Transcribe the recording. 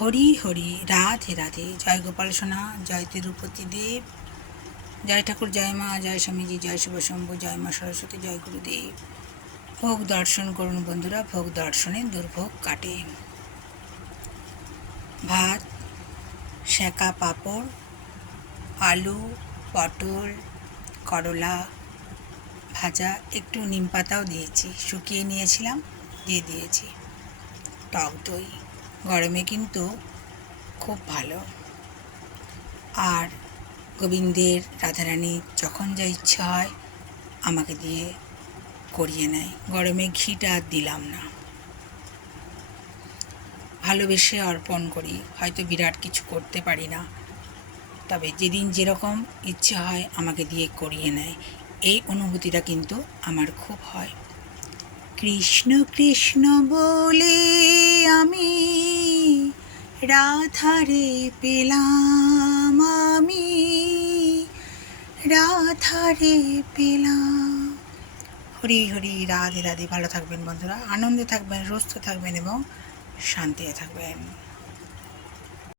হরি হরি, রাধে রাধে। জয় গোপাল সোনা, জয় তিরুপতি দেব, জয় ঠাকুর, জয় মা, জয় স্বামীজি, জয় শিবশম্ভু, জয় মা সরস্বতী, জয় গুরুদেব। ভোগ দর্শন করুন বন্ধুরা, ভোগ দর্শনে দুর্ভোগ কাটে। ভাত, সেঁকা পাঁপড়, আলু, পটল, করলা ভাজা, একটু নিম পাতাও দিয়েছি, শুকিয়ে নিয়েছিলাম, দিয়ে দিয়েছি। টক দই, গরমে কিন্তু খুব ভালো। আর গোবিন্দের, রাধারানীর যখন যা ইচ্ছা হয় আমাকে দিয়ে করিয়ে নেয়। গরমে ঘিটা আর দিলাম না, ভালোবেসে অর্পণ করি। হয়তো বিরাট কিছু করতে পারি না, তবে যেদিন যেরকম ইচ্ছে হয় আমাকে দিয়ে করিয়ে নেয়। এই অনুভূতিটা কিন্তু আমার খুব হয়। কৃষ্ণ কৃষ্ণ বলে আমি রাধারে পেলাম, আমি রাধারে পেলাম। হরি হরি, রাধে রাধে। ভালো থাকবেন বন্ধুরা, আনন্দে থাকবেন, সুস্থ থাকবেন এবং শান্তিতে থাকবেন।